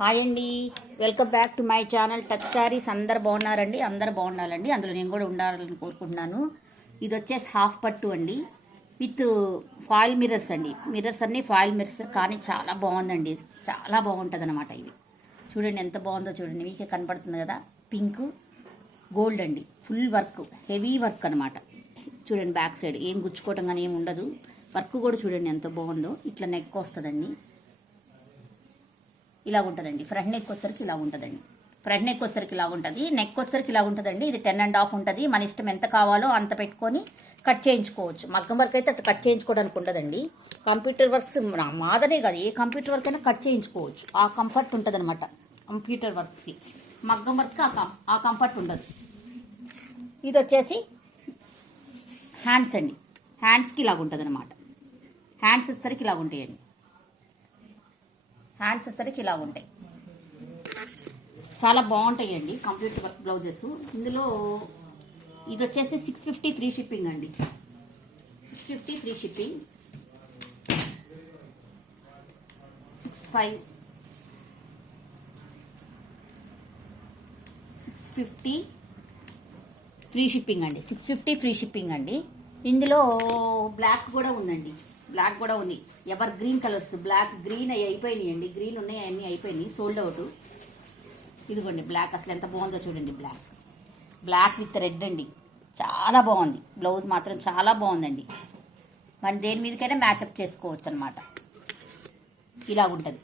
Hi అండి, welcome back to my channel touch saris. అందరు బాగున్నారండి, అందరు బాగుండాలండి, అందులో నేను కూడా ఉండాలని కోరుకుంటున్నాను. ఇది వచ్చేసి హాఫ్ పట్టు అండి, విత్ ఫాయిల్ మిర్రర్స్ అండి. మిర్రర్స్ అన్నీ ఫాయిల్ మిర్రర్స్, కానీ చాలా బాగుందండి, చాలా బాగుంటుంది అనమాట. ఇది చూడండి ఎంత బాగుందో చూడండి, మీకే కనపడుతుంది కదా. పింక్ గోల్డ్ అండి, ఫుల్ వర్క్, హెవీ వర్క్ అనమాట. చూడండి బ్యాక్ సైడ్ ఏం గుచ్చుకోవటం కానీ ఏమి ఉండదు. వర్క్ కూడా చూడండి ఎంత బాగుందో. ఇట్లా నెక్ వస్తుందండి, ఇలా ఉంటుందండి. ఫ్రంట్ నెక్ వచ్చరికి ఇలా ఉంటుందండి, ఫ్రంట్ నెక్ వచ్చరికి ఇలా ఉంటుంది, నెక్ వచ్చరికి ఇలా ఉంటుందండి. ఇది 10.5 ఉంటుంది. మన ఇష్టం ఎంత కావాలో అంత పెట్టుకొని కట్ చేయించుకోవచ్చు. మగ్గం వర్క్ అయితే అట్లా కట్ చేయించుకోవడానికి ఉండదండి. కంప్యూటర్ వర్క్స్ మాదనే కాదు, ఏ కంప్యూటర్ వర్క్ అయినా కట్ చేయించుకోవచ్చు. ఆ కంఫర్ట్ ఉంటుంది అనమాట కంప్యూటర్ వర్క్స్కి. మగ్గం వర్క్ ఆ కంఫర్ట్ ఉండదు. ఇది వచ్చేసి హ్యాండ్స్ అండి, హ్యాండ్స్కి ఇలాగ ఉంటుంది అనమాట. హ్యాండ్స్ వచ్చరికి ఇలా ఉంటాయండి, హ్యాండ్స్ వచ్చరికి ఇలా ఉంటాయి. చాలా బాగుంటాయండి కంప్యూటర్ వర్క్ బ్లౌజెస్. ఇందులో ఇది వచ్చేసి 650 ఫ్రీ షిప్పింగ్ అండి, 650 ఫ్రీ షిప్పింగ్. 650 ఫ్రీ షిప్పింగ్ అండి, 650 ఫ్రీ షిప్పింగ్ అండి. ఇందులో బ్లాక్ కూడా ఉందండి, బ్లాక్ కూడా ఉంది. Evergreen colours, black green అయిపోయినాయి అండి, గ్రీన్ ఉన్నాయి, అన్నీ అయిపోయినాయి, సోల్డ్ అవుట్. ఇదిగోండి బ్లాక్, అసలు ఎంత బాగుందో చూడండి. బ్లాక్ విత్ రెడ్ అండి, చాలా బాగుంది. బ్లౌజ్ మాత్రం చాలా బాగుందండి. మరి దేని మీదకైనా మ్యాచప్ చేసుకోవచ్చు అనమాట. ఇలా ఉంటుంది.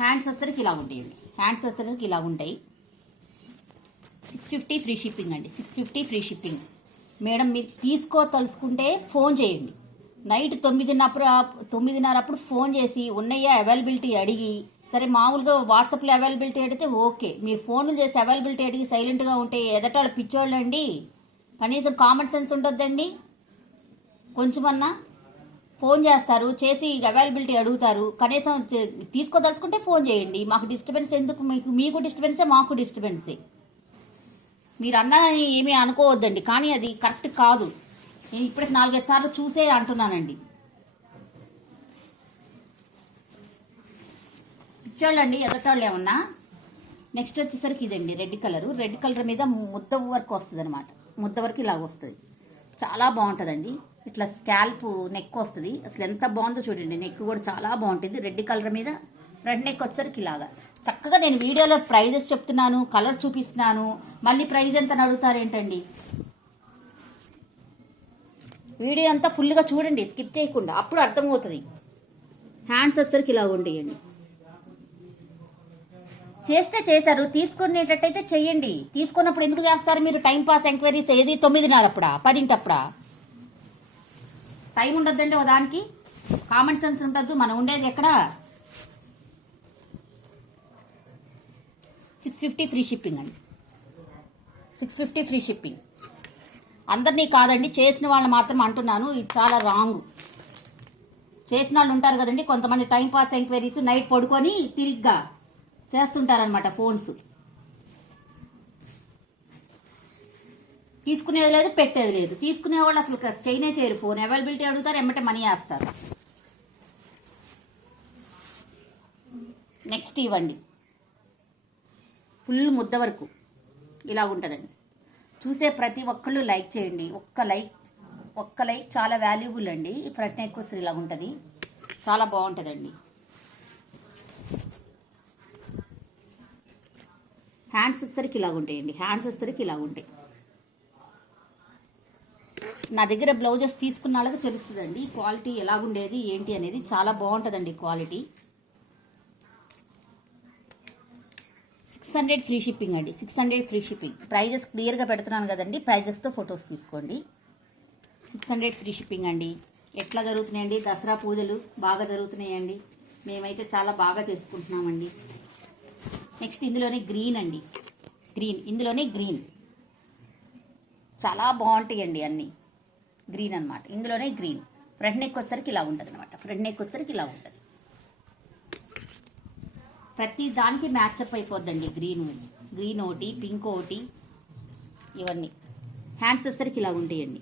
హ్యాండ్స్ వచ్చరికి ఇలా ఉంటాయండి, హ్యాండ్స్ వచ్చరికి ఇలా ఉంటాయి. 650 ఫ్రీ షిప్పింగ్ అండి, 650 ఫ్రీ షిప్పింగ్. మేడం మీరు తలుసుకుంటే ఫోన్ చేయండి. నైట్ 9:30 అప్పుడు ఫోన్ చేసి ఉన్నయ్యా అవైలబిలిటీ అడిగి, సరే మామూలుగా వాట్సాప్లో అవైలబిలిటీ అడిగితే ఓకే. మీరు ఫోన్లు చేసి అవైలబిలిటీ అడిగి సైలెంట్గా ఉంటే ఎదటాళ్ళు పిచ్చోళ్ళు అండి. కనీసం కామన్ సెన్స్ ఉండొద్దండి. కొంచెమన్నా ఫోన్ చేస్తారు, చేసి అవైలబిలిటీ అడుగుతారు. కనీసం తీసుకోదలుచుకుంటే ఫోన్ చేయండి. మాకు డిస్టర్బెన్స్ ఎందుకు? మీకు డిస్టర్బెన్సే, మాకు డిస్టర్బెన్సే. మీరు అన్నారని ఏమీ అనుకోవద్దండి, కానీ అది కరెక్ట్ కాదు. నేను ఇప్పటికి 4-5 సార్లు చూసే అంటున్నానండి. పిచ్చోళ్ళండి ఎదటాళ్ళు ఏమన్నా. నెక్స్ట్ వచ్చేసరికి ఇదండి రెడ్ కలర్. రెడ్ కలర్ మీద ముద్ద వర్క్ వస్తుంది అనమాట, ముద్ద వర్క్ ఇలాగ వస్తుంది. చాలా బాగుంటుందండి. ఇట్లా స్కాల్ప్ నెక్ వస్తుంది. అసలు ఎంత బాగుందో చూడండి. నెక్ కూడా చాలా బాగుంటుంది. రెడ్ కలర్ మీద ఫ్రంట్ నెక్ వచ్చేసరికి ఇలాగా చక్కగా. నేను వీడియోలో ప్రైజెస్ చెప్తున్నాను, కలర్స్ చూపిస్తున్నాను, మళ్ళీ ప్రైజ్ ఎంత అడుగుతారేంటండి. వీడియో అంతా ఫుల్గా చూడండి, స్కిప్ చేయకుండా, అప్పుడు అర్థమవుతుంది. హ్యాండ్స్ వచ్చేసరికి ఇలా ఉండేయండి. చేస్తే చేశారు, తీసుకునేటట్టయితే చెయ్యండి. తీసుకున్నప్పుడు ఎందుకు చేస్తారు మీరు? టైం పాస్ ఎంక్వైరీస్ ఏది? 9:30 అప్పుడా, 10 అప్పుడా? టైం ఉండొద్దండి ఓ దానికి, కామన్ సెన్స్ ఉండద్దు. మనం ఉండేది ఎక్కడ? 650 ఫ్రీ షిప్పింగ్ అండి, 650 ఫ్రీ షిప్పింగ్. అందరినీ కాదండి, చేసిన వాళ్ళు మాత్రం అంటున్నాను. ఇది చాలా రాంగ్. చేసిన వాళ్ళు ఉంటారు కదండి కొంతమంది, టైం పాస్ ఎంక్వైరీస్ నైట్ పడుకొని తిరిగ్గా చేస్తుంటారనమాట ఫోన్స్. తీసుకునేది లేదు, పెట్టేది లేదు. తీసుకునే వాళ్ళు అసలు చేయరు. ఫోన్ అవైలబిలిటీ అడుగుతారు, ఎమ్మటే మనీ వేస్తారు. నెక్స్ట్ ఇవ్వండి, ఫుల్ ముద్ద వరకు ఇలా ఉంటుందండి. చూసే ప్రతి ఒక్కళ్ళు లైక్ చేయండి. ఒక్క లైక్ చాలా వాల్యుబుల్ అండి. ఫ్రంట్ నెక్ వస్తుంది ఇలా ఉంటుంది, చాలా బాగుంటుందండి. హ్యాండ్స్ వచ్చరికి ఇలా ఉంటాయండి, హ్యాండ్స్ వచ్చరికి ఇలా ఉంటాయి. నా దగ్గర బ్లౌజెస్ తీసుకున్న వాళ్ళకి తెలుస్తుందండి క్వాలిటీ ఎలాగుండేది ఏంటి అనేది. చాలా బాగుంటుందండి క్వాలిటీ. 600 ఫ్రీ షిప్పింగ్ అండి, 600 ఫ్రీ షిప్పింగ్. ప్రైజెస్ క్లియర్గా పెడుతున్నాను కదండి, ప్రైజెస్తో ఫొటోస్ తీసుకోండి. 600 ఫ్రీ షిప్పింగ్ అండి. ఎట్లా జరుగుతున్నాయండి? దసరా పూజలు బాగా జరుగుతున్నాయండి. మేమైతే చాలా బాగా చేసుకుంటున్నామండి. నెక్స్ట్ ఇందులోనే గ్రీన్ అండి, ఇందులోనే గ్రీన్ చాలా బాగుంటాయండి అన్నీ. గ్రీన్ అనమాట, ఇందులోనే గ్రీన్. ఫ్రంట్ నెక్ వచ్చేసరికి ఇలా ఉంటుంది అనమాట, ఫ్రంట్ నెక్ వచ్చేసరికి ఇలా ఉంటుంది. ప్రతి దానికి మ్యాచ్అప్ అయిపోద్దండి. గ్రీన్ ఒకటి, పింక్ ఒకటి, ఇవన్నీ. హ్యాండ్స్ వచ్చేసరికి ఇలా ఉంటాయండి.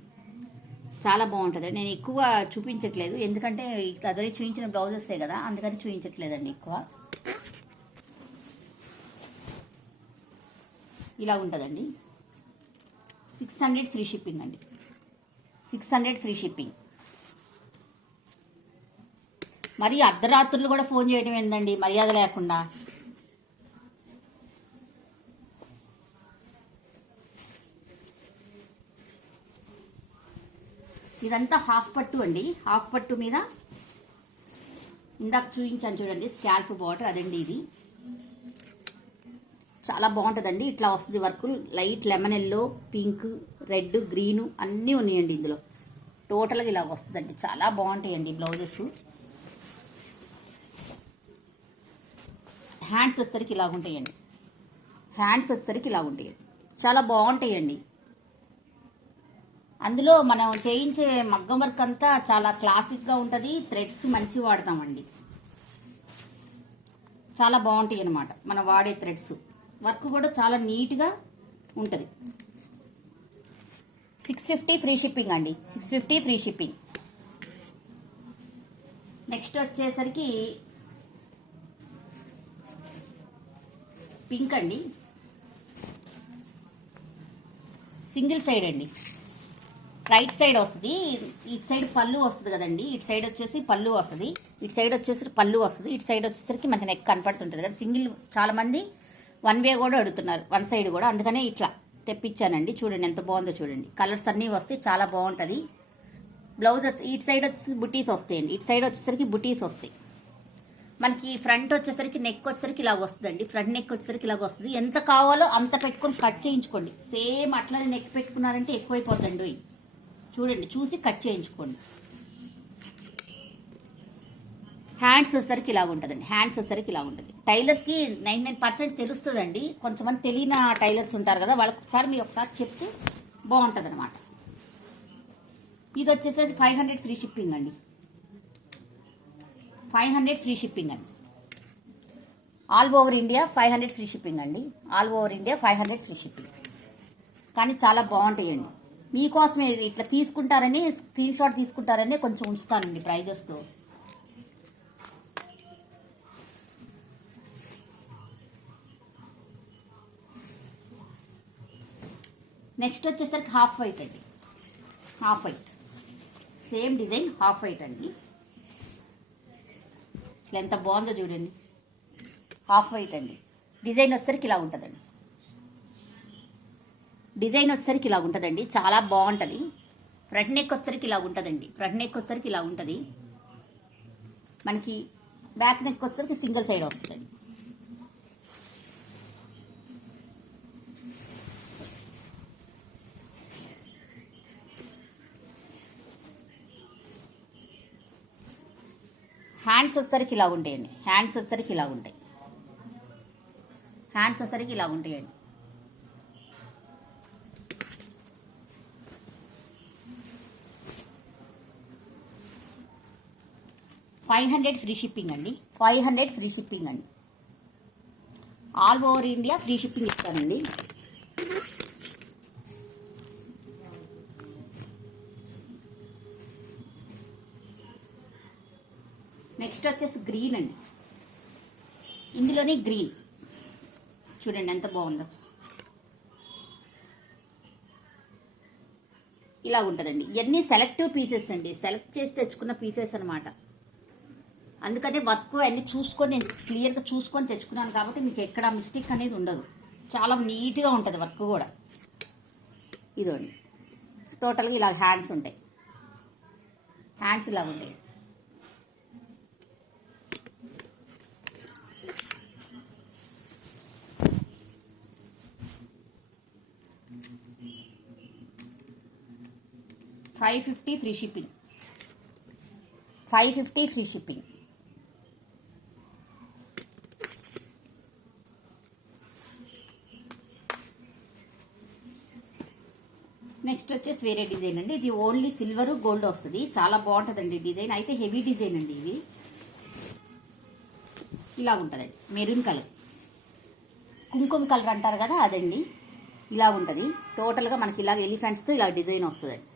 చాలా బాగుంటుంది. నేను ఎక్కువ చూపించట్లేదు ఎందుకంటే అదే చూపించిన బ్లౌజెసే కదా, అందుకని చూపించట్లేదండి ఎక్కువ. ఇలా ఉంటుందండి. 600 ఫ్రీ షిప్పింగ్ అండి. 600 ఫ్రీ షిప్పింగ్. మరి అర్ధరాత్రులు కూడా ఫోన్ చేయడం ఏందండి మర్యాద లేకుండా. ఇదంతా హాఫ్ పట్టు అండి. హాఫ్ పట్టు మీద ఇందాక చూపించాను చూడండి స్కాల్ప్ బార్డర్, అదండి ఇది. చాలా బాగుంటుందండి. ఇట్లా వస్తుంది work. Light lemon yellow, pink, red, green అన్నీ ఉన్నాయండి ఇందులో. టోటల్గా ఇలా వస్తుందండి. చాలా బాగుంటాయండి బ్లౌజెస్. హ్యాండ్స్ వచ్చేసరికి ఇలా ఉంటాయండి. హ్యాండ్స్ వచ్చేసరికి ఇలా ఉంటాయండి. చాలా బాగుంటాయండి. అందులో మనం చేయించే మగ్గం వర్క్ అంతా చాలా క్లాసిక్గా ఉంటుంది. థ్రెడ్స్ మంచి వాడతామండి. చాలా బాగుంటాయి అన్నమాట మనం వాడే థ్రెడ్స్. వర్క్ కూడా చాలా నీట్గా ఉంటుంది. 650 ఫ్రీ షిప్పింగ్ అండి. 650 ఫ్రీ షిప్పింగ్. నెక్స్ట్ వచ్చేసరికి పింక్ అండి. సింగిల్ సైడ్ అండి. రైట్ సైడ్ వస్తుంది. ఇటు సైడ్ పళ్ళు వస్తుంది కదండి. ఇటు సైడ్ వచ్చేసి పళ్ళు వస్తుంది, ఇటు సైడ్ వచ్చేసరికి పళ్ళు వస్తుంది, ఇటు సైడ్ వచ్చేసరికి మనకి నెక్ కనపడుతుంటుంది కదా. సింగిల్ చాలా మంది వన్ వే కూడా అడుగుతున్నారు, వన్ సైడ్ కూడా. అందుకనే ఇట్లా తెప్పించానండి. చూడండి ఎంత బాగుందో చూడండి. కలర్స్ అన్నీ వస్తే చాలా బాగుంటుంది. బ్లౌజెస్ ఇటు సైడ్ వచ్చేసి బుటీస్ వస్తాయండి. ఇటు సైడ్ వచ్చేసరికి బుటీస్ వస్తాయి. మనకి ఫ్రంట్ వచ్చేసరికి నెక్ వచ్చేసరికి ఇలాగ వస్తుందండి. ఫ్రంట్ నెక్ వచ్చేసరికి ఇలాగ వస్తుంది. ఎంత కావాలో అంత పెట్టుకొని కట్ చేయించుకోండి. సేమ్ అట్లనే నెక్ పెట్టుకున్నారంటే ఎక్కువైపోతుందండి. చూడండి, చూసి కట్ చేయించుకోండి. హ్యాండ్స్ వచ్చేసరికి ఇలాగ ఉంటుందండి. హ్యాండ్స్ వచ్చేసరికి ఇలా ఉంటుంది. టైలర్స్కి 99% తెలుస్తుందండి. కొంచెమంది తెలియని టైలర్స్ ఉంటారు కదా, వాళ్ళకి ఒకసారి మీరు ఒకసారి చెప్తే బాగుంటుంది అనమాట. ఇది వచ్చేసరికి 500 ఫ్రీ షిప్పింగ్ అండి. 500 ఫ్రీ షిప్పింగ్ అండి. All over India 500 free shipping అండి. All over India 500 free shipping. కానీ చాలా బాగుంటాయండి. మీకోసమే ఇట్లా తీసుకుంటారని, స్క్రీన్ షాట్ తీసుకుంటారని కొంచెం ఉంచుతానండి ప్రైజెస్తో. నెక్స్ట్ వచ్చేసరికి హాఫ్ వైట్ అండి. Half white same design, half white అండి. అసలు ఎంత బాగుందో చూడండి. హాఫ్ వైట్ అండి. డిజైన్ వచ్చేసరికి ఇలా ఉంటుందండి. డిజైన్ వచ్చేసరికి ఇలా ఉంటుందండి. చాలా బాగుంటుంది. ఫ్రంట్ నెక్ వచ్చేసరికి ఇలా ఉంటుందండి. ఫ్రంట్ నెక్ వచ్చేసరికి ఇలా ఉంటుంది. మనకి బ్యాక్ నెక్ వచ్చేసరికి సింగిల్ సైడ్ వస్తుందండి. హ్యాండ్స్ వచ్చేసరికి ఇలా ఉంటాయండి. హ్యాండ్స్ వచ్చేసరికి ఇలా ఉంటాయి. హ్యాండ్స్ వచ్చేసరికి ఇలా ఉంటాయండి. $500 ఫ్రీ షిప్పింగ్ అండి. 500 ఫ్రీ షిప్పింగ్ అండి. All over India free shipping ఇస్తానండి. నెక్స్ట్ వచ్చేసి గ్రీన్ అండి. ఇందులోనే గ్రీన్ చూడండి ఎంత బాగుందో. ఇలా ఉంటుందండి. ఇవన్నీ సెలెక్టివ్ పీసెస్ అండి. సెలెక్ట్ చేసి తెచ్చుకున్న పీసెస్ అనమాట. అందుకనే వర్క్ అన్నీ చూసుకొని, నేను క్లియర్గా చూసుకొని తెచ్చుకున్నాను కాబట్టి మీకు ఎక్కడ మిస్టేక్ అనేది ఉండదు. చాలా నీట్గా ఉంటుంది వర్క్ కూడా. ఇదండి టోటల్గా ఇలా హ్యాండ్స్ ఉంటాయి. హ్యాండ్స్ ఇలా ఉంటాయి. $550 free shipping. 550 free shipping. Next వచ్చేసి వేరే డిజైన్ అండి. ఇది ఓన్లీ సిల్వర్ గోల్డ్ వస్తుంది. చాలా బాగుంటుందండి డిజైన్. అయితే హెవీ డిజైన్ అండి. ఇది ఇలా ఉంటుందండి. మెరూన్ కలర్, కుంకుమ కలర్ అంటారు కదా, అదండి. ఇలా ఉంటుంది. టోటల్గా మనకి ఇలా ఎలిఫెంట్స్తో ఇలా డిజైన్ వస్తుందండి.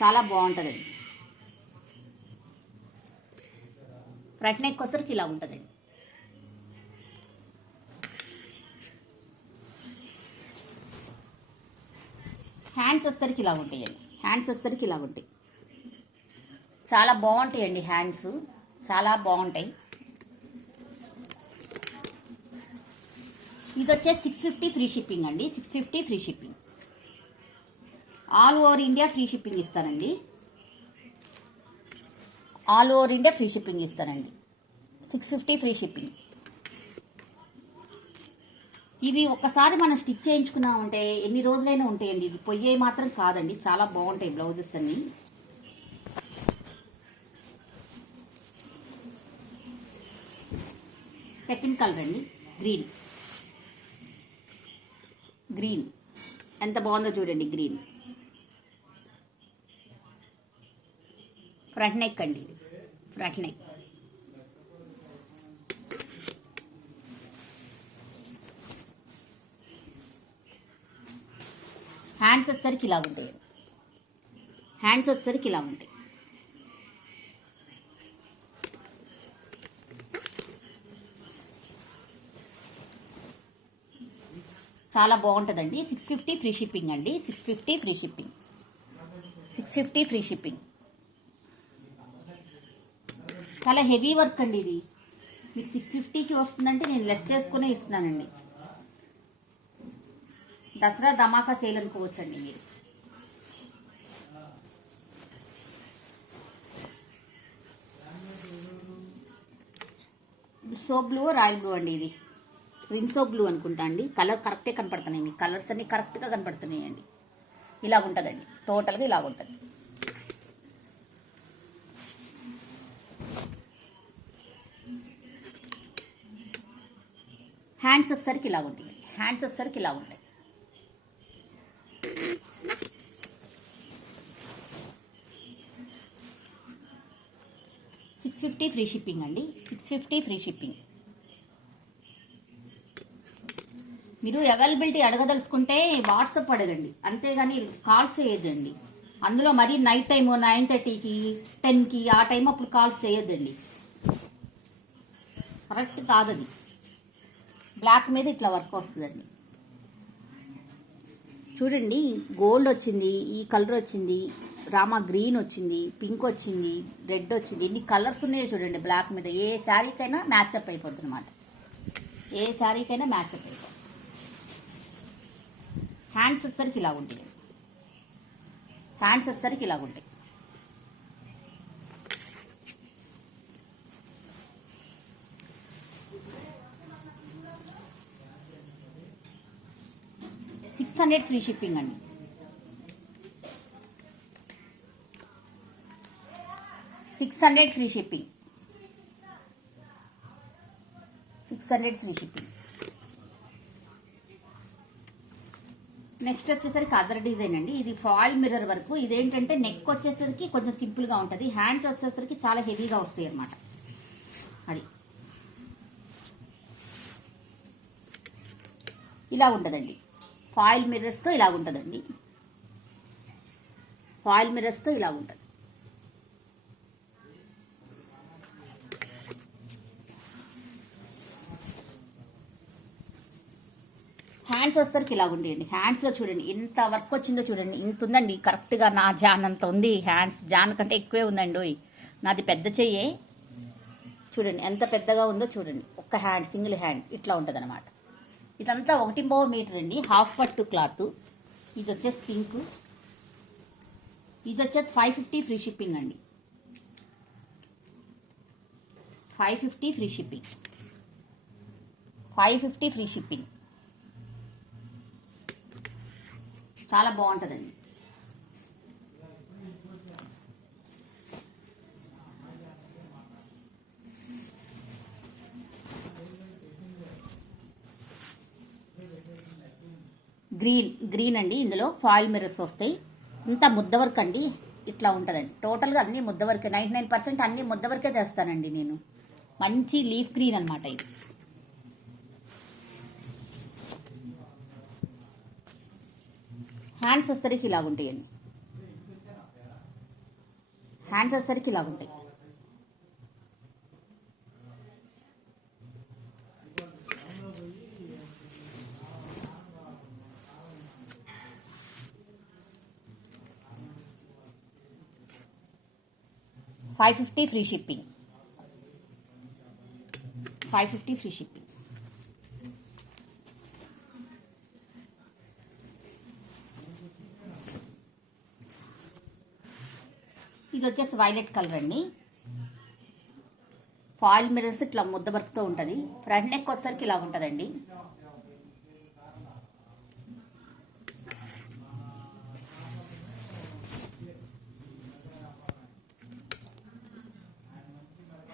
చాలా బాగుంటుందండి. ఫ్రంట్ నెక్ వచ్చేసరికి ఇలా ఉంటుందండి. హ్యాండ్స్ వచ్చేసరికి ఇలా ఉంటాయండి. హ్యాండ్స్ వచ్చేసరికి ఇలా ఉంటాయి. చాలా బాగుంటాయండి. హ్యాండ్స్ చాలా బాగుంటాయి. ఇది వచ్చేసి 650 ఫ్రీ షిప్పింగ్ అండి. 650 free shipping. All over India free shipping ఇస్తానండి. All over India free shipping ఇస్తానండి. 650 ఫ్రీ షిప్పింగ్. ఇవి ఒక్కసారి మనం స్టిచ్ చేయించుకున్నామంటే ఎన్ని రోజులైనా ఉంటాయండి. ఇది పొయ్యే మాత్రం కాదండి. చాలా బాగుంటాయి బ్లౌజెస్ అన్ని. సెకండ్ కలర్ అండి, గ్రీన్. గ్రీన్ ఎంత బాగుందో చూడండి. గ్రీన్ ఫ్రంట్ నెక్ అండి. Front neck. హ్యాండ్స్ వచ్చేసరికి ఇలా ఉంటాయి. హ్యాండ్స్ వచ్చేసరికి ఇలా ఉంటాయి. చాలా బాగుంటుందండి. 650 ఫ్రీ షిప్పింగ్ అండి. 650 ఫ్రీ షిప్పింగ్. 650 free shipping. చాలా హెవీ వర్క్ అండి. ఇది మీకు 650కి వస్తుందంటే నేను లెస్ చేసుకునే ఇస్తున్నానండి. దసరా ధమాకా సేల్ అనుకోవచ్చండి మీరు. సోప్ బ్లూ, రాయల్ బ్లూ అండి. ఇది రిన్సో బ్లూ అనుకుంటా అండి. కలర్ కరెక్టే కనపడుతున్నాయి. మీ కలర్స్ అన్ని కరెక్ట్గా కనపడుతున్నాయి అండి. ఇలా ఉంటుందండి. టోటల్గా ఇలా ఉంటుంది. హ్యాండ్స్ వచ్చేసరికి ఇలా ఉంటాయి. హ్యాండ్స్ వచ్చేసరికి ఇలా ఉంటాయి. $650 ఫ్రీ షిప్పింగ్ అండి. 650 ఫ్రీ షిప్పింగ్. మీరు అవైలబిలిటీ అడగదలుచుకుంటే వాట్సాప్ అడగండి, అంతేగాని కాల్స్ చేయొద్దండి. అందులో మరీ నైట్ టైం 9:30కి 10కి ఆ టైం అప్పుడు కాల్స్ చేయొద్దండి. కరెక్ట్ కాదు అది. బ్లాక్ మీద ఇట్లా వర్క్ వస్తుందండి. చూడండి, గోల్డ్ వచ్చింది, ఈ కలర్ వచ్చింది, రామా గ్రీన్ వచ్చింది, పింక్ వచ్చింది, రెడ్ వచ్చింది. ఇన్ని కలర్స్ ఉన్నాయో చూడండి బ్లాక్ మీద. ఏ శారీకైనా మ్యాచ్అప్ అయిపోతుంది అనమాట. ఏ శారీకైనా మ్యాచ్అప్ అయిపోతుంది. హ్యాండ్స్ వచ్చేసరికి ఇలా ఉంటాయి. హ్యాండ్స్ వచ్చేసరికి ఇలా ఉంటాయి. $600 ఫ్రీ షిప్పింగ్ అండి. $600 free shipping. 600 free shipping. Next వచ్చేసరికి అదర్ డిజైన్ అండి. ఇది ఫాయిల్ మిర్రర్ వరకు. ఇదేంటంటే నెక్ వచ్చేసరికి కొంచెం సింపుల్ గా ఉంటుంది. హ్యాండ్స్ వచ్చేసరికి చాలా హెవీగా వస్తాయి అన్నమాట. అది ఇలా ఉంటుందండి. ఫాయిల్ మిర్రర్స్తో ఇలా ఉంటుందండి. ఫాయిల్ మిర్రర్స్తో ఇలా ఉంటుంది. హ్యాండ్స్ వచ్చేసరికి ఇలా ఉండేయండి. హ్యాండ్స్లో చూడండి ఎంత వర్క్ వచ్చిందో చూడండి. ఇంత ఉందండి, కరెక్ట్గా నా జాన్ అంత ఉంది. హ్యాండ్స్ జాన్ కంటే ఎక్కువే ఉందండి. నాది పెద్ద చెయ్యే. చూడండి ఎంత పెద్దగా ఉందో చూడండి. ఒక్క హ్యాండ్, సింగిల్ హ్యాండ్ ఇట్లా ఉంటుంది అనమాట. ఇదంతా 1.5 మీటర్ అండి. హాఫ్ పట్టు క్లాత్. ఇది వచ్చేసి పింక్. ఇది వచ్చేసి 550 ఫ్రీ షిప్పింగ్ అండి. 550 ఫ్రీ షిప్పింగ్. 550 free shipping. చాలా బాగుంటుందండి. గ్రీన్ అండి. ఇందులో ఫాయిల్ మిర్రర్స్ వస్తాయి. ఇంత ముద్ద వర్క్ అండి. ఇట్లా ఉంటుందండి. టోటల్గా అన్ని ముద్ద వర్క్. 99% అన్ని ముద్ద వర్కే తెస్తానండి నేను. మంచి లీఫ్ గ్రీన్ అనమాట ఇది. హ్యాండ్స్ వచ్చేసరికి ఇలా ఉంటాయండి. హ్యాండ్స్ వచ్చేసరికి ఇలా ఉంటాయి. $550 ఫ్రీ షిప్పింగ్. 550 free shipping. ఇది వచ్చేసి వైలెట్ కలర్ అండి. ఫాయిల్ మిర్రర్స్ ఇట్లా ముద్ద వర్క్తో ఉంటుంది. ఫ్రంట్ నెక్ వచ్చేసరికి ఇలా ఉంటుందండి.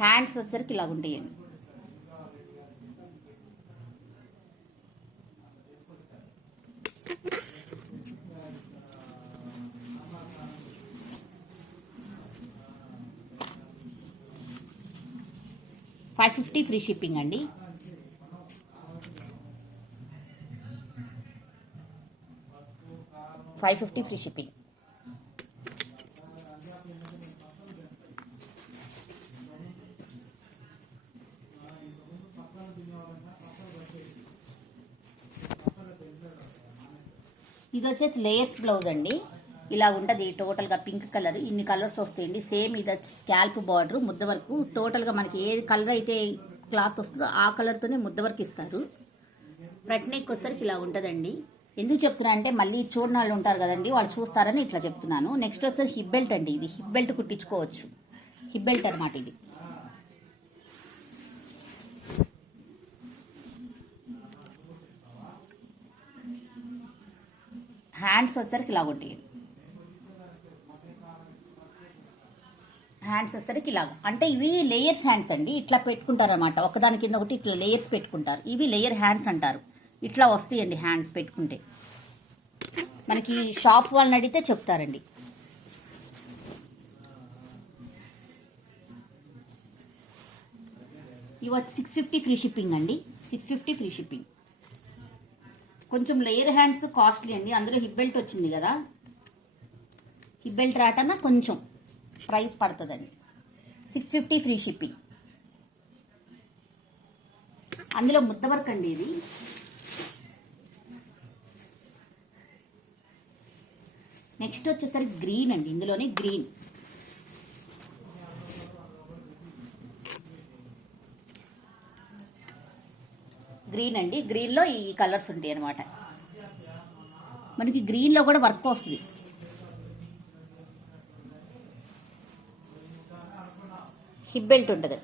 హ్యాండ్స్ వచ్చేసరికి ఇలా ఉంటాయండి. $550 ఫ్రీ షిప్పింగ్ అండి. $550 ఫ్రీ షిప్పింగ్. ఇది వచ్చేసి లేయర్స్ బ్లౌజ్ అండి. ఇలా ఉంటుంది టోటల్గా పింక్ కలర్. ఇన్ని కలర్స్ వస్తాయండి. సేమ్ ఇది వచ్చి స్కాల్ప్ బార్డర్ ముద్ద వరకు. టోటల్గా మనకి ఏ కలర్ అయితే క్లాత్ వస్తుందో ఆ కలర్తోనే ముద్ద వరకు ఇస్తారు. ఫ్రంట్ నెక్ వచ్చేసరికి ఇలా ఉంటుందండి. ఎందుకు చెప్తున్నా అంటే మళ్ళీ చూడని వాళ్ళు ఉంటారు కదండి, వాళ్ళు చూస్తారని ఇట్లా చెప్తున్నాను. నెక్స్ట్ వచ్చేసరికి హిప్ బెల్ట్ అండి. ఇది హిప్ బెల్ట్ కుట్టించుకోవచ్చు. హిప్ బెల్ట్ అనమాట ఇది. హ్యాండ్స్ వచ్చేసరికి ఇలా ఉంటాయి. హ్యాండ్స్ వచ్చేసరికి ఇలాగ అంటే ఇవి లేయర్స్ హ్యాండ్స్ అండి. ఇట్లా పెట్టుకుంటారు అనమాట. ఒకదాని కింద ఒకటి ఇట్లా లేయర్స్ పెట్టుకుంటారు. ఇవి లేయర్ హ్యాండ్స్ అంటారు. ఇట్లా వస్తాయండి హ్యాండ్స్ పెట్టుకుంటే. మనకి షాప్ వాళ్ళని అడిగితే చెప్తారండి. ఇవి వచ్చి $650 ఫ్రీ షిప్పింగ్ అండి. $650 ఫ్రీ షిప్పింగ్. కొంచెం లేయర్ హ్యాండ్స్ కాస్ట్లీ అండి. అందులో హిప్ బెల్ట్ వచ్చింది కదా, హిప్ బెల్ట్ రాటన్నా కొంచెం ప్రైస్ పడుతుందండి. $650 ఫ్రీ షిప్పింగ్. అందులో ముద్ద వర్క్ అండి ఇది. నెక్స్ట్ వచ్చేసరికి గ్రీన్ అండి. ఇందులోనే గ్రీన్. గ్రీన్ అండి. గ్రీన్లో ఈ కలర్స్ ఉంటాయి అనమాట. మనకి గ్రీన్లో కూడా వర్క్ వస్తుంది. హిప్ బెల్ట్ ఉంటుంది.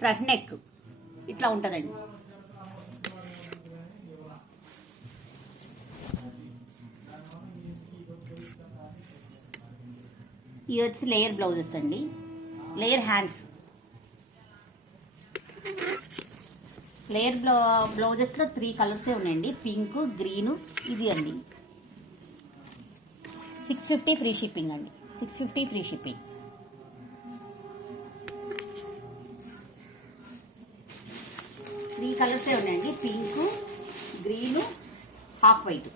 ఫ్రంట్ నెక్ ఇట్లా ఉంటుందండి. ఇది వచ్చి లేయర్ బ్లౌజెస్ అండి. Layer hands. లేయర్ బ్లౌజెస్లో 3 కలర్సే ఉన్నాయండి. పింక్, గ్రీను, ఇది అండి. $650 ఫ్రీ షిప్పింగ్ అండి. $650 ఫ్రీ షిప్పింగ్. త్రీ కలర్సే ఉన్నాయండి. Pink, green, half white.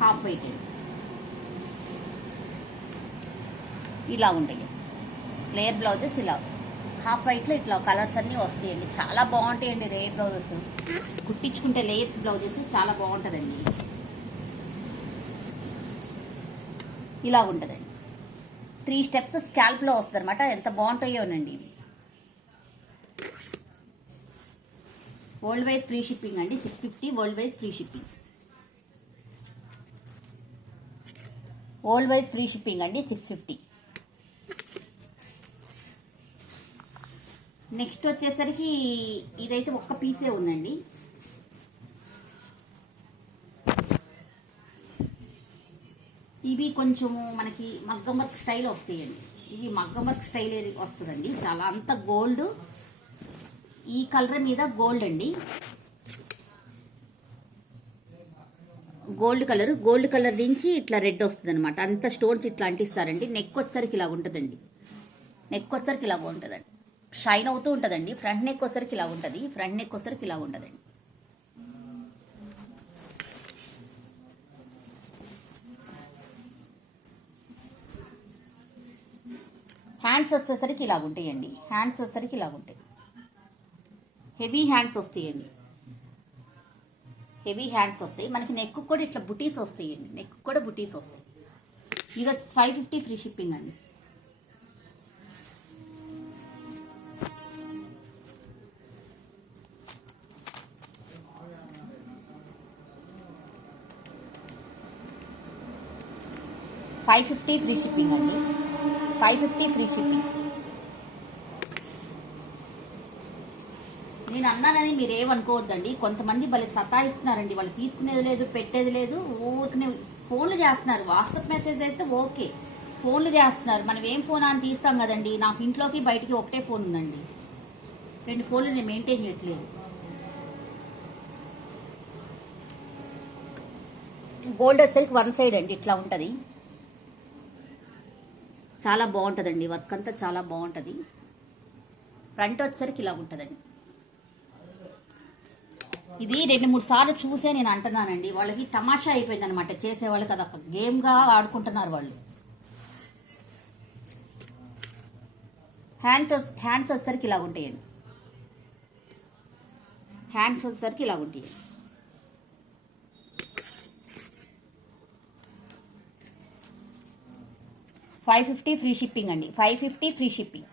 Half white ఇలా ఉంటాయి లేయర్ బ్లౌజెస్. ఇలా హాఫ్ వైట్లో ఇట్లా కలర్స్ అన్నీ వస్తాయండి. చాలా బాగుంటాయండి లేయర్ బ్లౌజెస్. కుట్టించుకుంటే లేయర్స్ బ్లౌజెస్ చాలా బాగుంటుందండి. ఇలా ఉంటుందండి. 3 స్టెప్స్ స్కాల్ప్లో వస్తుంది అనమాట. ఎంత బాగుంటాయోనండి. వరల్డ్ వైజ్ ఫ్రీ షిప్పింగ్ అండి. $650 world wise free shipping. World wise free shipping అండి. $650. నెక్స్ట్ వచ్చేసరికి ఇదైతే ఒక్క పీసే ఉందండి. ఇవి కొంచెము మనకి మగ్గం వర్క్ స్టైల్ వస్తాయండి. ఇవి మగ్గం వర్క్ స్టైల్ వస్తుందండి. చాలా అంత గోల్డ్, ఈ కలర్ మీద గోల్డ్ అండి. గోల్డ్ కలర్ నుంచి ఇట్లా రెడ్ వస్తుంది అనమాట. అంత స్టోన్స్ ఇట్లా అంటిస్తారండి. నెక్ వచ్చేసరికి ఇలా ఉంటుందండి. నెక్ వచ్చేసరికి ఇలా ఉంటుందండి. షైన్ అవుతూ ఉంటుందండి. ఫ్రంట్ నెక్ వచ్చేసరికి ఇలా ఉంటుంది. ఫ్రంట్ నెక్ వచ్చేసరికి ఇలా ఉంటుందండి. హ్యాండ్స్ వచ్చేసరికి ఇలా ఉంటాయండి. హ్యాండ్స్ వచ్చేసరికి ఇలా ఉంటాయి. హెవీ హ్యాండ్స్ వస్తాయండి. హెవీ హ్యాండ్స్ వస్తాయి. మనకి నెక్ కూడా ఇట్లా బుటీస్ వస్తాయండి. నెక్ కూడా బుటీస్ వస్తాయి. ఇది వచ్చి 550 ఫ్రీ షిప్పింగ్ అండి. $550 ఫ్రీ షిప్పింగ్ అండి. 550 ఫ్రీ షిప్పింగ్. నేను అన్నానని మీరు ఏమనుకోవద్దండి. కొంతమంది భలే సతాయిస్తున్నారండి. వాళ్ళు తీసుకునేది లేదు, పెట్టేది లేదు, ఊరికనే ఫోన్లు చేస్తున్నారు. వాట్సాప్ మెసేజ్ అయితే ఓకే, ఫోన్లు చేస్తున్నారు. మనం ఏం ఫోన్ అని తీస్తాం కదండి. నాకు ఇంట్లోకి బయటికి ఒకటే ఫోన్ ఉందండి. 2 ఫోన్లు నేను మెయింటైన్ చేయట్లేదు. గోల్డ్ వచ్చేసరికి 1 సైడ్ అండి ఇట్లా ఉంటుంది. చాలా బాగుంటుందండి. వర్క్ అంతా చాలా బాగుంటుంది. ఫ్రంట్ వచ్చేసరికి ఇలా ఉంటుందండి. ఇది 2-3 సార్లు చూసే నేను అంటున్నానండి. వాళ్ళకి తమాషా అయిపోయింది అనమాట. చేసేవాళ్ళకి అది ఒక గేమ్గా ఆడుకుంటున్నారు వాళ్ళు. హ్యాండ్స్ వచ్చేసరికి ఇలా ఉంటాయండి. హ్యాండ్స్ వచ్చేసరికి ఇలా ఉంటాయి. $550 ఫ్రీ షిప్పింగ్ అండి. 550 ఫ్రీ షిప్పింగ్.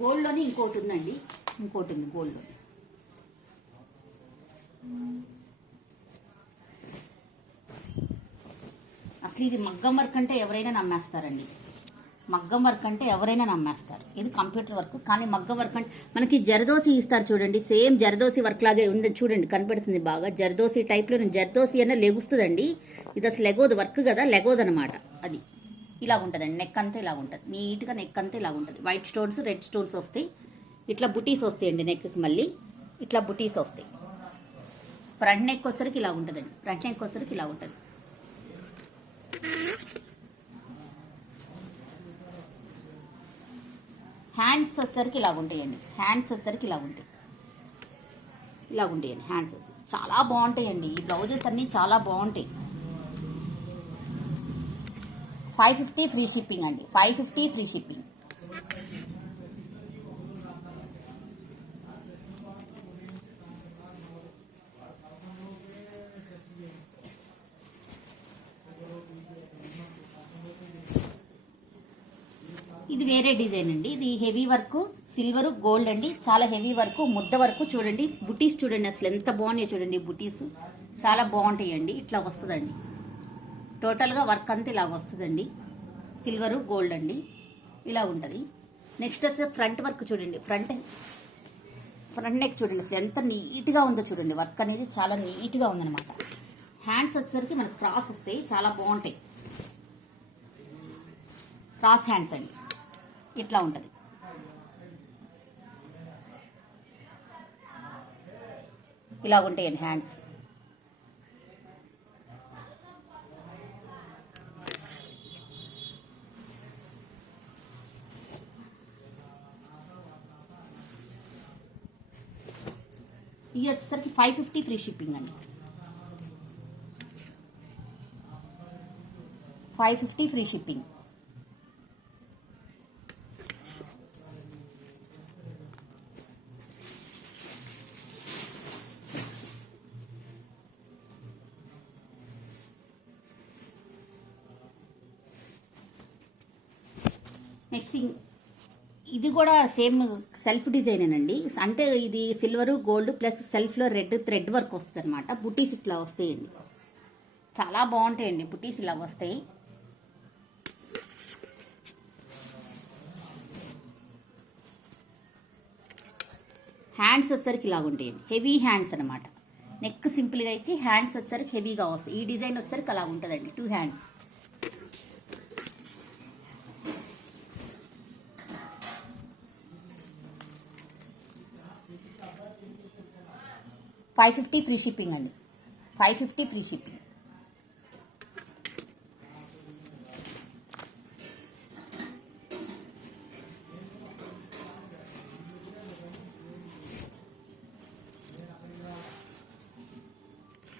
గోల్డ్లోని ఇంకోటి ఉందండి. ఇంకోటి ఉంది గోల్డ్లో. అసలు ఇది మగ్గం వర్క్ అంటే ఎవరైనా నమ్మేస్తారండి. మగ్గం వర్క్ అంటే ఎవరైనా నమ్మేస్తారు. ఇది కంప్యూటర్ వర్క్, కానీ మగ్గం వర్క్ అంటే మనకి జరదోసి ఇస్తారు చూడండి. సేమ్ జరదోసి వర్క్ లాగే ఉంది చూడండి. కనపడుతుంది బాగా. జరదోసి టైప్లో జరదోసి అన్న లెగుస్తుందండి. ఇది అసలు లెగోదు, వర్క్ కదా, లెగోదు అనమాట. అది ఇలా ఉంటుందండి. నెక్ అంతా ఇలా ఉంటుంది. నీట్గా నెక్ అంతా ఇలా ఉంటుంది. వైట్ స్టోన్స్, రెడ్ స్టోన్స్ వస్తాయి. ఇట్లా బుటీస్ వస్తాయండి నెక్కి. మళ్ళీ ఇట్లా బుటీస్ వస్తాయి. ఫ్రంట్ నెక్ వచ్చరికి ఇలా ఉంటుందండి. ఫ్రంట్ నెక్ వచ్చరికి ఇలా ఉంటుంది. హ్యాండ్స్ వచ్చరికి ఇలా ఉంటాయండి. హ్యాండ్స్ వచ్చరికి ఇలా ఉంటాయి. ఇలా ఉంటాయండి హ్యాండ్స్. చాలా బాగుంటాయండి. ఈ బ్లౌజెస్ అన్నీ చాలా బాగుంటాయి. 550 ఫ్రీ షిప్పింగ్ అండి. 550 ఫ్రీ షిప్పింగ్. ఇది వేరే డిజైన్ అండి. ఇది హెవీ వర్క్, సిల్వర్ గోల్డ్ అండి. చాలా హెవీ వర్క్, ముద్ద వర్క్. చూడండి బుటీస్ చూడండి అసలు ఎంత బాగున్నాయి చూడండి. బుటీస్ చాలా బాగుంటాయండి. ఇట్లా వస్తుందండి. టోటల్గా వర్క్ అంతా ఇలా వస్తుందండి. సిల్వర్ గోల్డ్ అండి. ఇలా ఉంటుంది. నెక్స్ట్ వచ్చి ఫ్రంట్ వర్క్ చూడండి. ఫ్రంట్ నెక్ చూడండి అసలు ఎంత నీట్గా ఉందో చూడండి. వర్క్ అనేది చాలా నీట్గా ఉందన్నమాట. హ్యాండ్స్ వచ్చేసరికి మనకు క్రాస్ వస్తాయి. చాలా బాగుంటాయి. క్రాస్ హ్యాండ్స్ అండి. ఇట్లా ఉంటుంది. ఇలా ఉంటాయండి హ్యాండ్స్. ఇవి వచ్చేసరికి 550 ఫ్రీ షిప్పింగ్ అండి. 550 ఫ్రీ షిప్పింగ్. నెక్స్ట్ ఇది కూడా సేమ్ సెల్ఫ్ డిజైన్ అండి. అంటే ఇది సిల్వర్ గోల్డ్ ప్లస్ సెల్ఫ్లో రెడ్ థ్రెడ్ వర్క్ వస్తుంది అనమాట. బుటీస్ ఇట్లా వస్తాయండి. చాలా బాగుంటాయండి. బుటీస్ ఇలా వస్తాయి. హ్యాండ్స్ వచ్చేసరికి ఇలా ఉంటాయండి. హెవీ హ్యాండ్స్ అనమాట. నెక్ సింపుల్గా ఇచ్చి హ్యాండ్స్ వచ్చేసరికి హెవీగా వస్తాయి. ఈ డిజైన్ వచ్చేసరికి అలా ఉంటుందండి. 2 హ్యాండ్స్. 550 ఫ్రీ షిప్పింగ్ అండి. 550 ఫ్రీ షిప్పింగ్.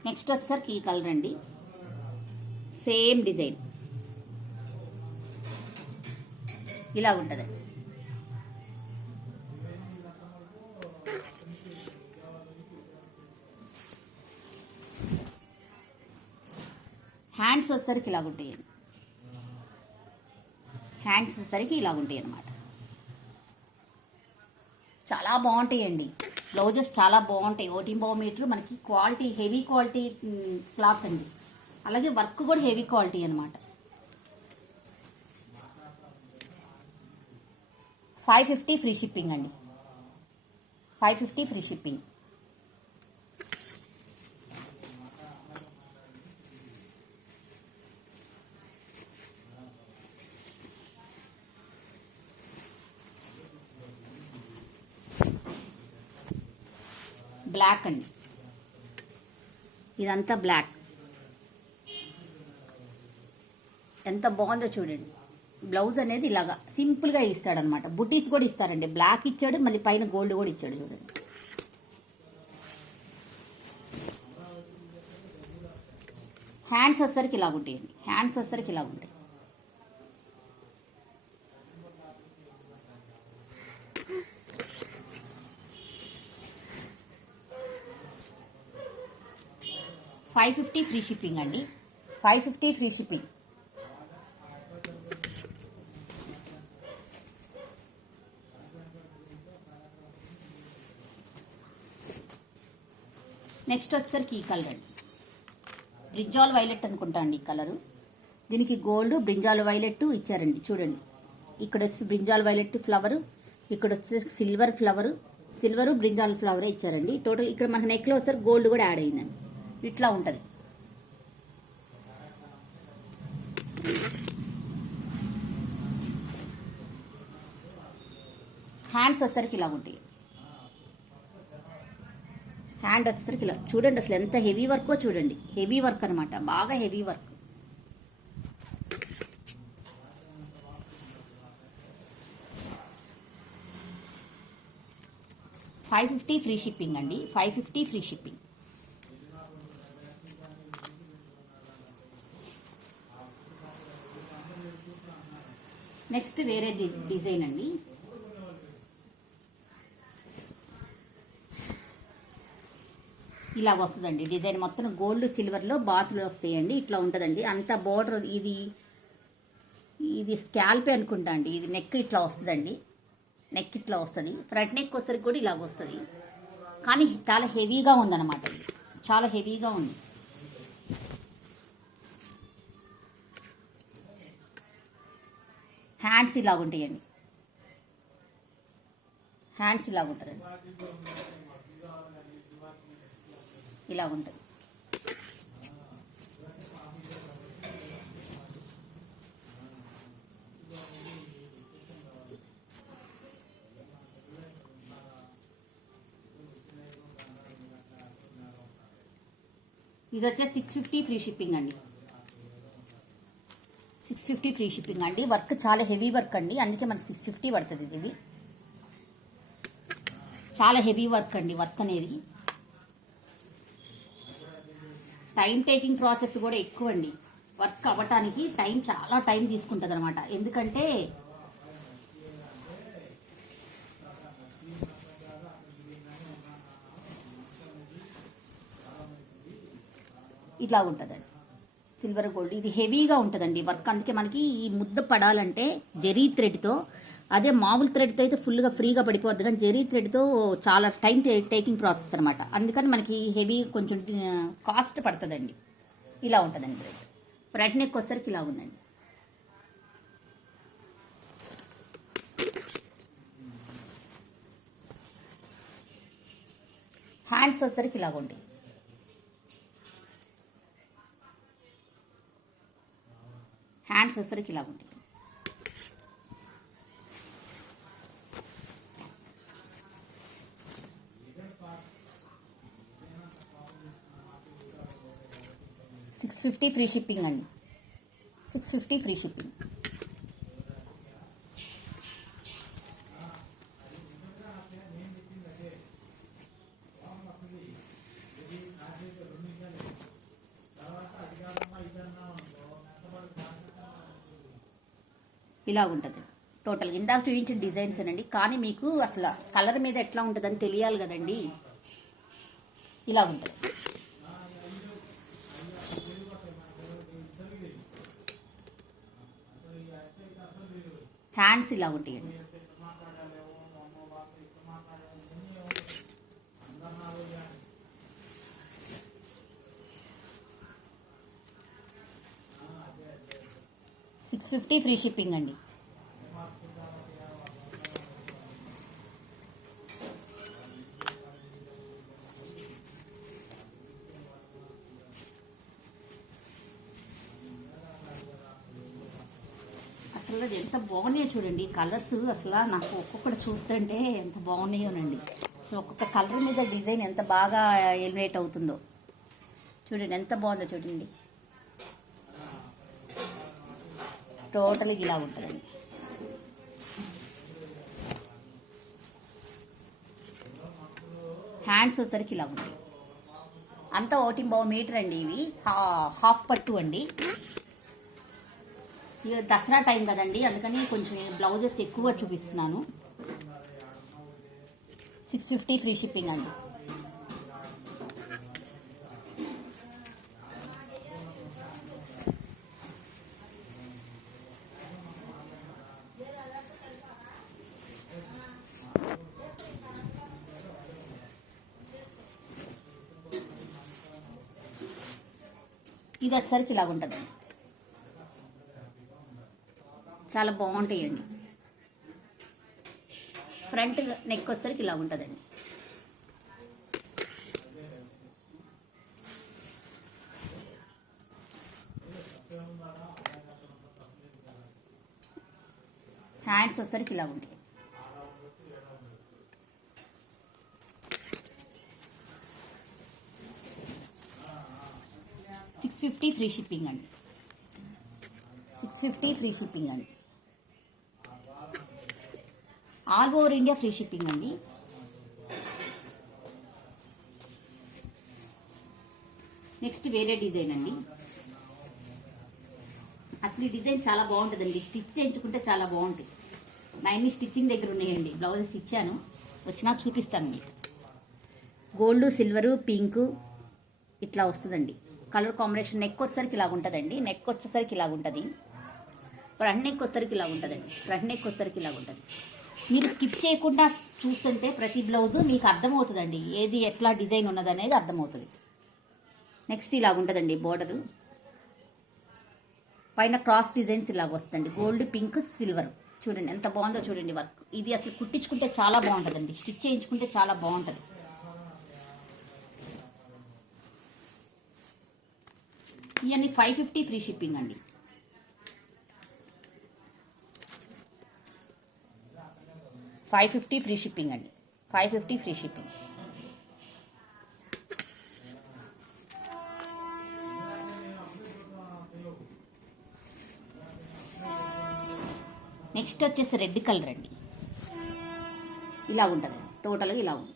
నెక్స్ట్ వచ్చేసరికి ఈ కలర్ అండి. సేమ్ డిజైన్ ఇలా ఉంటుందండి. హ్యాండ్స్ వచ్చేసరికి ఇలాగుంటాయండి. హ్యాండ్స్ వచ్చేసరికి ఇలాగుంటాయి అన్నమాట. చాలా బాగుంటాయండి. బ్లౌజెస్ చాలా బాగుంటాయి. 14 మీటర్ మనకి క్వాలిటీ, హెవీ క్వాలిటీ క్లాత్ అండి. అలాగే వర్క్ కూడా హెవీ క్వాలిటీ అనమాట. 550 ఫ్రీ షిప్పింగ్ అండి. 550 ఫ్రీ షిప్పింగ్. బ్లాక్ అండి. ఇదంతా బ్లాక్. ఎంత బాగుందో చూడండి. బ్లౌజ్ అనేది ఇలాగా సింపుల్గా ఇస్తాడనమాట. బుటీస్ కూడా ఇస్తారండి. బ్లాక్ ఇచ్చాడు, మళ్ళీ పైన గోల్డ్ కూడా ఇచ్చాడు చూడండి. హ్యాండ్స్ వచ్చేసరికి ఇలాగుంటాయండి. హ్యాండ్స్ వచ్చేసరికి ఇలాగుంటాయి. $550 ఫ్రీ షిప్పింగ్ అండి. 550 ఫ్రీ షిప్పింగ్. నెక్స్ట్ వచ్చేసరికి ఈ కలర్ అండి. బ్రింజాల్ వైలెట్ అనుకుంటా అండి ఈ కలరు. దీనికి గోల్డ్ బ్రింజాల్ వైలెట్ ఇచ్చారండి చూడండి. ఇక్కడ వచ్చి బ్రింజాల్ వైలెట్ ఫ్లవరు, ఇక్కడ వచ్చేసరికి సిల్వర్ ఫ్లవరు, సిల్వరు బ్రింజాల్ ఫ్లవరే ఇచ్చారండి. టోటల్ ఇక్కడ మన నెక్లో వచ్చేసరికి గోల్డ్ కూడా యాడ్ అయిందండి. ఇట్లా ఉంటుంది. హ్యాండ్స్ వచ్చేసరికి ఇలా ఉంటాయి. హ్యాండ్ వచ్చేసరికి ఇలా చూడండి. అసలు ఎంత హెవీ వర్కో చూడండి. హెవీ వర్క్ అనమాట, బాగా హెవీ వర్క్. $550 ఫ్రీ షిప్పింగ్ అండి. 550 ఫ్రీ షిప్పింగ్. నెక్స్ట్ వేరే డిజైన్ అండి. ఇలా వస్తుందండి డిజైన్. మొత్తం గోల్డ్ సిల్వర్లో బాతులు వస్తాయండి. ఇట్లా ఉంటుందండి. అంత బోర్డర్ ఇది స్కాల్పే అనుకుంటా అండి. ఇది నెక్ ఇట్లా వస్తుందండి. నెక్ ఇట్లా వస్తుంది. ఫ్రంట్ నెక్ వచ్చరికి కూడా ఇలాగ వస్తుంది. కానీ చాలా హెవీగా ఉందన్నమాట. ఇది చాలా హెవీగా ఉంది. హ్యాండ్స్ ఇలాగుంటాయండి. హ్యాండ్స్ ఇలాగుంటుందండి. ఇలా ఉంటుంది. ఇది వచ్చేసి 650 ఫ్రీ షిప్పింగ్ అండి. 650 ఫ్రీ షిప్పింగ్ అండి. వర్క్ చాలా హెవీ వర్క్ అండి. అందుకే మనకి 650 పడుతుంది. ఇది చాలా హెవీ వర్క్ అండి. వర్క్ అనేది టైం టేకింగ్ ప్రాసెస్ కూడా ఎక్కువ అండి. వర్క్ అవ్వటానికి చాలా టైం తీసుకుంటుంది అనమాట. ఎందుకంటే ఇట్లా ఉంటుందండి. సిల్వర్ గోల్డ్ ఇది హెవీగా ఉంటుందండి వర్క్. అందుకే మనకి ఈ ముద్ద పడాలంటే జెరీ థ్రెడ్తో, అదే మామూలు థ్రెడ్తో అయితే ఫుల్గా ఫ్రీగా పడిపోద్ది. కానీ జెరీ థ్రెడ్తో చాలా టైం టేకింగ్ ప్రాసెస్ అనమాట. అందుకని మనకి హెవీ కొంచెం కాస్ట్ పడుతుందండి. ఇలా ఉంటుందండి థ్రెడ్. ఫ్రంట్ నెక్ వచ్చేసరికి ఇలా ఉందండి. హ్యాండ్స్ వచ్చేసరికి ఇలాగ ఉంటాయి. హ్యాండ్స్ వచ్చేసరికి ఇలాగ ఉంటాయి. 650 ఫ్రీ షిప్పింగ్ అండి. 650 ఫ్రీ షిప్పింగ్. ఇలా ఉంటుంది టోటల్గా. ఇందాక చూపించిన డిజైన్స్ అండి, కానీ మీకు అసలు కలర్ మీద ఎట్లా ఉంటుందని తెలియాలి కదండి. ఇలా ఉంటుంది. హ్యాండ్స్ ఇలా ఉంటాయండి. $650 ఫ్రీ షిప్పింగ్ అండి. అసలు అది ఎంత బాగున్నాయో చూడండి కలర్స్. అసలు నాకు ఒక్కొక్కటి చూస్తుంటే ఎంత బాగున్నాయోనండి. అసలు ఒక్కొక్క కలర్ మీద డిజైన్ ఎంత బాగా ఎలివేట్ అవుతుందో చూడండి, ఎంత బాగుందో చూడండి. టోటల్గా ఇలా ఉంటుందండి. హ్యాండ్స్ వచ్చేసరికి ఇలా ఉంటాయి. అంతా 1.5 మీటర్ అండి. ఇవి హాఫ్ పట్టు అండి. ఇక దసరా టైం కదండి, అందుకని కొంచెం బ్లౌజెస్ ఎక్కువ చూపిస్తున్నాను. 650 ఫ్రీ షిప్పింగ్ అండి. ఇది వచ్చేసరికి ఇలా ఉంటుంది. చాలా బాగుంటాయండి. ఫ్రంట్ నెక్ వచ్చేసరికి ఇలా ఉంటుందండి. హ్యాండ్స్ వచ్చేసరికి ఇలా ఉంటాయి. $650 ఫ్రీ షిప్పింగ్ అండి. 650 ఫ్రీ షిప్పింగ్ అండి. All over India free shipping అండి. నెక్స్ట్ వేరే డిజైన్ అండి. అసలు ఈ డిజైన్ చాలా బాగుంటుందండి. స్టిచ్ చేయించుకుంటే చాలా బాగుంటుంది. నా అన్ని స్టిచ్చింగ్ దగ్గర ఉన్నాయండి. బ్లౌజెస్ ఇచ్చాను, వచ్చినా చూపిస్తాను మీకు. గోల్డ్, సిల్వరు, పింక్ ఇట్లా వస్తుందండి కలర్ కాంబినేషన్. నెక్ వచ్చేసరికి ఇలాగ ఉంటుందండి. నెక్ వచ్చేసరికి ఇలాగ ఉంటుంది. ఫ్రంట్ నెక్ వచ్చేసరికి ఇలాగ ఉంటుందండి. ఫ్రంట్ నెక్ వచ్చేసరికి ఇలాగ ఉంటుంది. మీరు స్కిప్ చేయకుండా చూస్తుంటే ప్రతి బ్లౌజు మీకు అర్థమవుతుందండి, ఏది ఎట్లా డిజైన్ ఉన్నది అనేది అర్థమవుతుంది. నెక్స్ట్ ఇలాగ ఉంటుందండి బోర్డరు. పైన క్రాస్ డిజైన్స్ ఇలాగ వస్తుందండి. గోల్డ్, పింక్, సిల్వర్ చూడండి ఎంత బాగుందో చూడండి వర్క్. ఇది అసలు కుట్టించుకుంటే చాలా బాగుంటుందండి. స్టిచ్ చేయించుకుంటే చాలా బాగుంటుంది. ఇవన్నీ 550 ఫ్రీ షిప్పింగ్ అండి. $550 ఫ్రీ షిప్పింగ్ అండి. 550 ఫ్రీ షిప్పింగ్. నెక్స్ట్ వచ్చేసి రెడ్ కలర్ అండి. ఇలా ఉంటుంది టోటల్గా. ఇలా ఉంటుంది.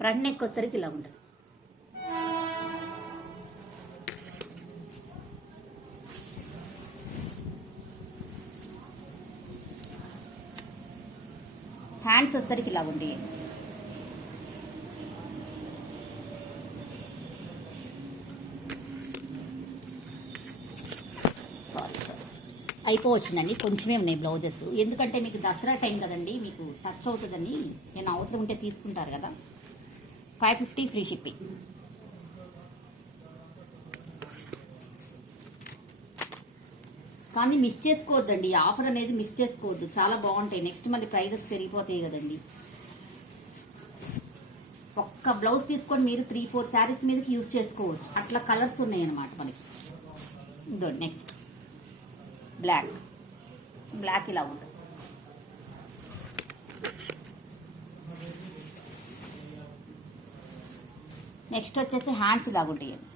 ఫ్రంట్ నెక్ వచ్చేసరికి ఇలా ఉంటుంది. హ్యాండ్స్ వచ్చేసరికి ఇలా ఉంటాయి. అయిపోవచ్చిందండి. కొంచెమే ఉన్నాయి బ్లౌజెస్. ఎందుకంటే మీకు దసరా టైం కదండి, మీకు టచ్ అవుతుందని నేను అవసరం ఉంటే తీసుకుంటారు కదా. 550 ఫ్రీ షిప్పింగ్. కానీ మిస్ చేసుకోవద్దండి. ఆఫర్ అనేది మిస్ చేసుకోవద్దు. చాలా బాగుంటాయి. నెక్స్ట్ మళ్ళీ ప్రైజెస్ పెరిగిపోతాయి కదండి. ఒక్క బ్లౌజ్ తీసుకొని మీరు 3-4 శారీస్ మీదకి యూజ్ చేసుకోవచ్చు. అట్లా కలర్స్ ఉన్నాయి అన్నమాట మనకి. ఇదండి నెక్స్ట్ బ్లాక్. బ్లాక్ ఇలా ఉంటుంది. నెక్స్ట్ వచ్చేసి హ్యాండ్స్ ఇలాగుంటాయండి.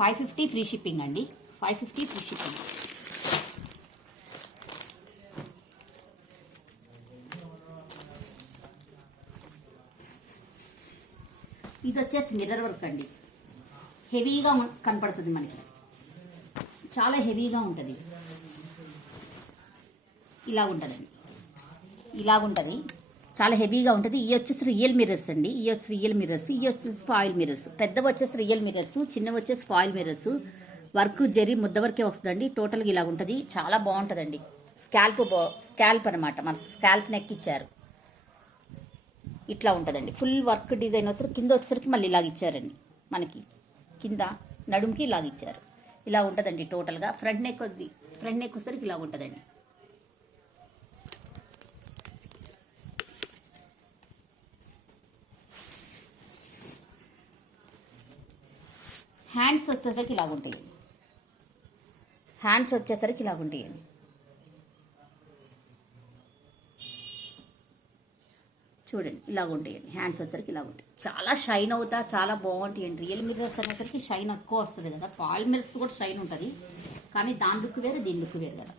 $550 ఫ్రీ షిప్పింగ్ అండి. $550 ఫ్రీ షిప్పింగ్. ఇది వచ్చేసి మిర్రర్ వర్క్ అండి. హెవీగా కనపడుతుంది మనకి, చాలా హెవీగా ఉంటుంది. ఇలాగుంటుందండి, ఇలాగుంటుంది, చాలా హెవీగా ఉంటుంది. ఇవి వచ్చేసి రియల్ మిర్రర్స్ అండి. ఇవి వచ్చేసి రియల్ మిర్రర్స్, ఇవి వచ్చేసి ఫాయిల్ మిర్రర్స్. పెద్దవి వచ్చేసి రియల్ మిర్రర్స్, చిన్నవి వచ్చేసి ఫాయిల్ మిర్రర్స్. వర్క్ జరీ ముద్ద వరకే వస్తుందండి. టోటల్గా ఇలా ఉంటుంది, చాలా బాగుంటుందండి. స్కాల్ప్ అనమాట, మనకు స్కాల్ప్ నెక్ ఇచ్చారు. ఇట్లా ఉంటుందండి. ఫుల్ వర్క్ డిజైన్ వస్తారు. కింద వచ్చేసరికి మళ్ళీ ఇలాగ ఇచ్చారండి. మనకి కింద నడుముకి ఇలాగ ఇచ్చారు. ఇలా ఉంటుందండి టోటల్గా. ఫ్రంట్ నెక్ వచ్చేసరికి ఇలా ఉంటుందండి. హ్యాండ్స్ వచ్చేసరికి ఇలాగుంటాయి. హ్యాండ్స్ వచ్చేసరికి ఇలాగుంటాయండి. చూడండి, ఇలాగుంటాయండి. హ్యాండ్స్ వచ్చేసరికి ఇలాగుంటాయి. చాలా షైన్ అవుతా, చాలా బాగుంటాయండి. రియల్ మిర్రర్స్ అనేసరికి షైన్ ఎక్కువ వస్తుంది కదా. ఫాయిల్ మిర్రర్స్ కూడా షైన్ ఉంటుంది, కానీ దాని లుక్ వేరు, దీని లుక్ వేరు కదా.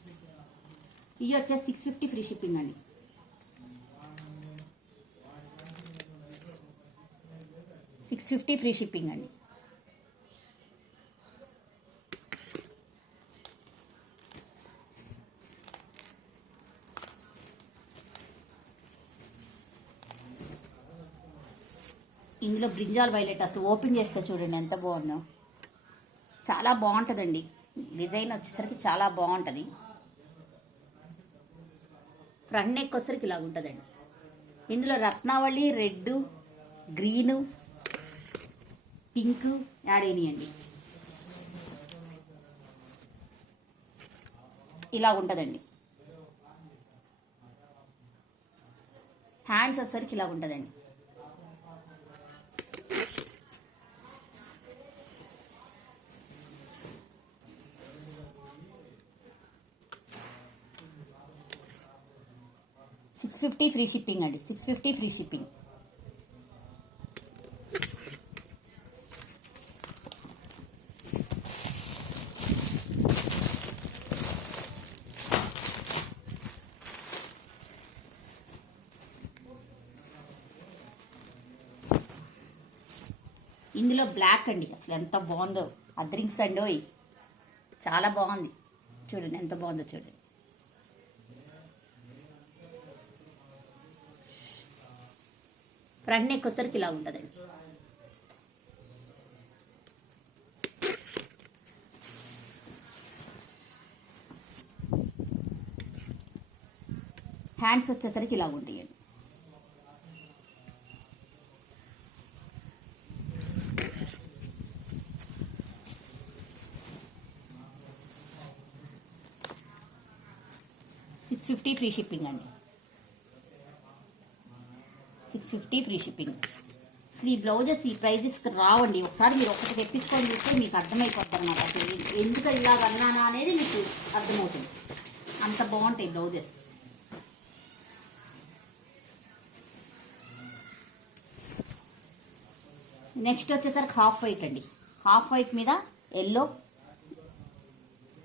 ఇవి వచ్చేసి $650 ఫ్రీ షిప్పింగ్ అండి. $650 ఫ్రీ షిప్పింగ్ అండి. ఇందులో బ్రింజాల్ వైలెట్ అసలు ఓపెన్ చేస్తే చూడండి ఎంత బాగుందో. చాలా బాగుంటుందండి. డిజైన్ వచ్చేసరికి చాలా బాగుంటుంది. ఫ్రంట్ నెక్ వచ్చేసరికి ఇలాగ ఉంటుందండి. ఇందులో రత్నావళి రెడ్, గ్రీను, పింక్ యాడ్ అయినాయండి. ఇలా ఉంటుందండి. హ్యాండ్స్ వచ్చేసరికి ఇలా ఉంటుందండి. $650 ఫ్రీ షిప్పింగ్ అండి. $650 ఫ్రీ షిప్పింగ్. ఇందులో బ్లాక్ అండి, అసలు ఎంత బాగుందో. అద్రింగ్స్ అండి, ఓయ్ చాలా బాగుంది. చూడండి ఎంత బాగుందో చూడండి. ఫ్రంట్ నెక్ వచ్చేసరికి ఇలా ఉంటుందండి. హ్యాండ్స్ వచ్చేసరికి ఇలా ఉంటాయండి. $650 ఫ్రీ షిప్పింగ్ అండి. $650 ఫ్రీ షిప్పింగ్. అసలు ఈ బ్లౌజెస్ ఈ ప్రైజెస్కి రావండి. ఒకసారి మీరు ఒకటి తెప్పించుకొని చూస్తే మీకు అర్థమైపోద్ది అనమాట. అసలు ఎందుకు ఇలా అన్నానా అనేది మీకు అర్థమవుతుంది. అంత బాగుంటాయి బ్లౌజెస్. నెక్స్ట్ వచ్చేసరికి హాఫ్ వైట్ అండి. హాఫ్ వైట్ మీద ఎల్లో,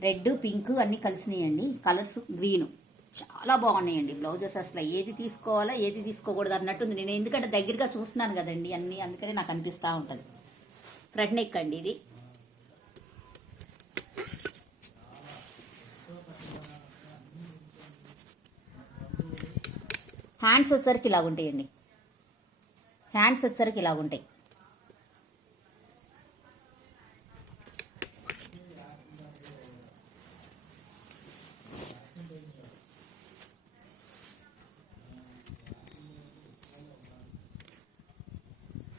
రెడ్, పింక్ అన్నీ కలిసినాయండి. కలర్స్ గ్రీను చాలా బాగున్నాయండి బ్లౌజెస్. అసలు ఏది తీసుకోవాలా ఏది తీసుకోకూడదు అన్నట్టుంది. నేను ఎందుకంటే దగ్గరగా చూస్తున్నాను కదండి అన్నీ, అందుకనే నాకు అనిపిస్తూ ఉంటుంది. ఫ్రంట్ నెక్ అండి ఇది. హ్యాండ్స్ వచ్చేసరికి ఇలా ఉంటాయండి. హ్యాండ్స్ వచ్చేసరికి ఇలా ఉంటాయి.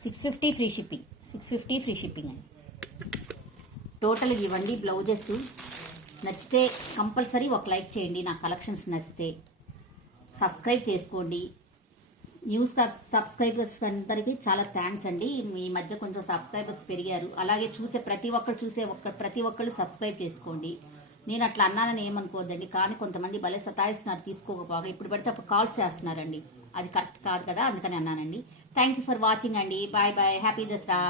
$650 ఫ్రీ షిప్పింగ్. $650 ఫ్రీ షిప్పింగ్ అండి. టోటల్గా ఇవ్వండి బ్లౌజెస్. నచ్చితే కంపల్సరీ ఒక లైక్ చేయండి. నా కలెక్షన్స్ నచ్చితే సబ్స్క్రైబ్ చేసుకోండి. న్యూస్ సబ్స్క్రైబర్స్ అందరికీ చాలా థ్యాంక్స్ అండి. ఈ మధ్య కొంచెం సబ్స్క్రైబర్స్ పెరిగారు. అలాగే ప్రతి ఒక్కళ్ళు సబ్స్క్రైబ్ చేసుకోండి. నేను అట్లా అన్నానని ఏమనుకోవద్దండి, కానీ కొంతమంది భలే సతాయిస్తున్నారు తీసుకోకపోగా. ఇప్పుడు పడితే అప్పుడు కాల్స్ చేస్తున్నారండి, అది కరెక్ట్ కాదు కదా, అందుకని అన్నానండి. థ్యాంక్ యూ ఫర్ వాచింగ్ అండి. Bye bye, happy Dasara.